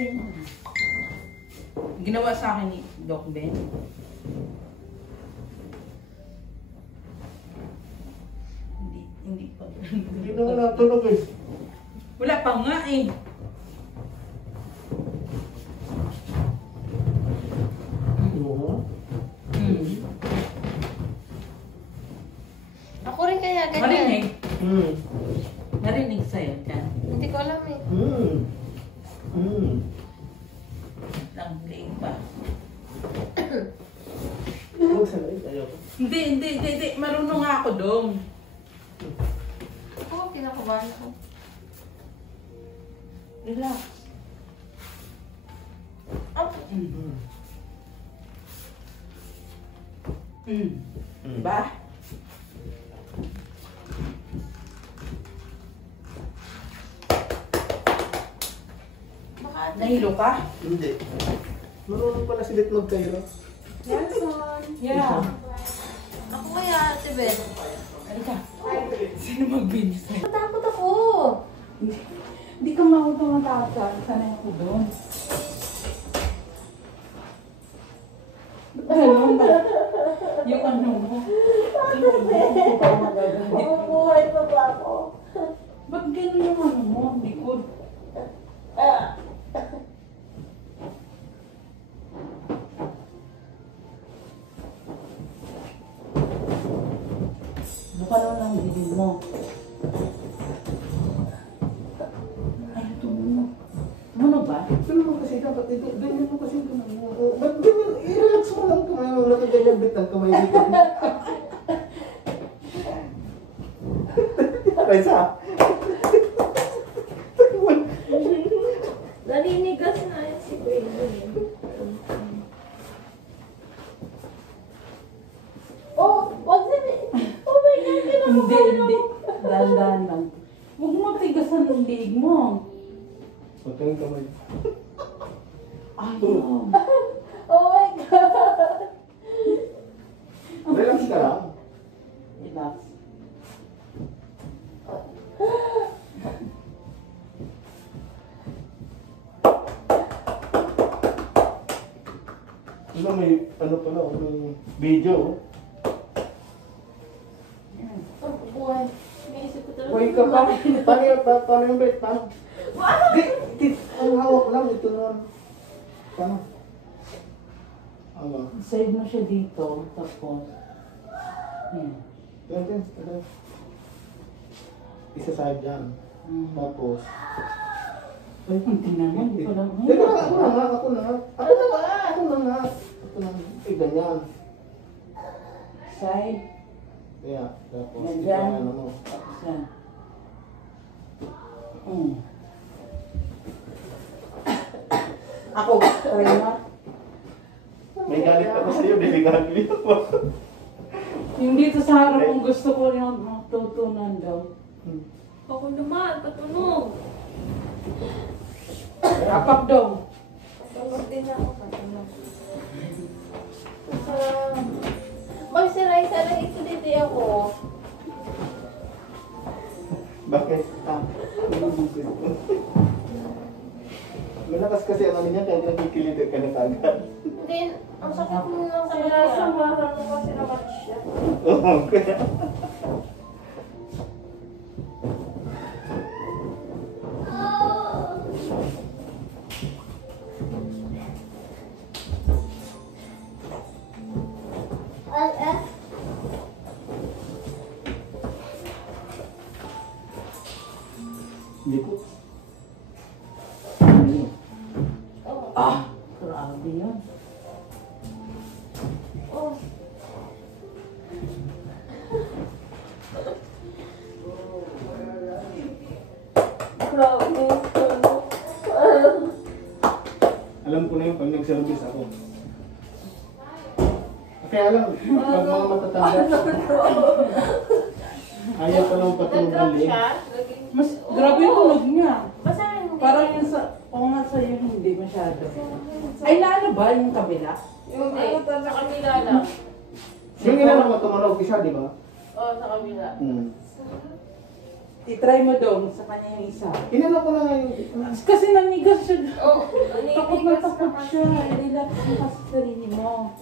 Sir mo na. Ginawa sa akin ni Doc Ben. Hindi pa. Hindi naman natulog eh. Wala pa nga eh. Ako rin kaya ganyan. Marinig. Narinig sa'yo dyan. Hindi ko alam eh. Lang, liig pa. Ayoko. Hindi. Marunong nga ako dong. Ako, kinakabahan ko. Relax. Up. Diba? Nahilo ka? Hindi. Marunong pala si Bet mag-Cairo. Yes, son. Yeah. Ako kaya, Ate Ben. Halika. Sino magbinis sa'yo? Matakot ako. Hindi ka mautong matakot. Sanay ako doon. Ano ba? Yung ano mo? Bumubuhay pa ba ako? Ba't gano'n yung ano mo? Likod. Buka lang lang bibig mo. Ay, ito mo. Ano ba? Ito naman kasi dapat ito. Ganyan mo kasi ito naman. Ba't ganyan? I-relax mo lang kamay mo. Wala ka ganyan bit ng kamay dito. Raisa. Naninigas na yan si Baby. Oh, wag na eh. Oh my God, Hindi. Dahan-dahan lang. Huwag mo tigasan ng liig mo. Huwag kang kamay. Ayaw. Oh my God. Relax ka lang. Relax. Ano may ano pala, may video. Oh, buhay. Naisip ko talaga. Uy ka pa. Paano yung bet? Paano? Di, ang hawak lang. Ito naman. Paano? Ano? Save mo siya dito. Tapos. Yan. Ito. Isa sa dyan. Tapos. Ay, tingnan mo. Hindi ko lang. Ako na nga. Eh, ganyan. Side. Kaya, tapos. Ganyan. Ano mo. Tapos yan. Ako. Try mo. May galit ako sa'yo, delikado ako. Yung dito sa harap kung gusto ko yung matutunan daw. Ako naman, patunog. Apak daw. Patunog din ako, patunog. Magsiray sana ito dito ako. Bakit? Malakas kasi ang ano niya, kaya nakikiliter ka na kagad. Hindi, ang sakit mo lang sa kanya. Samahan mo kasi naman siya. Oo, kaya. Hindi po. Grabe yun. Oh. Grabe. Alam ko na yun pag nag-service ako. Kaya lang, pag mga matatanda, ayaw pa lang patulog ng Nag-drop leg. siya? Mas grabe yung tunog niya. Basahin mo. Parang yung sa, o nga sa'yo hindi masyado. Ay, naano ba yung kabila? Yung sa kabila lang. Yung inano mo tumunog isa, di ba? Oo, sa kabila. I-try mo dong sa kanya yung isa. Inano ko na nga yung... Kasi nanigas siya. Oh, Joshua, relax mo kasi sarili mo.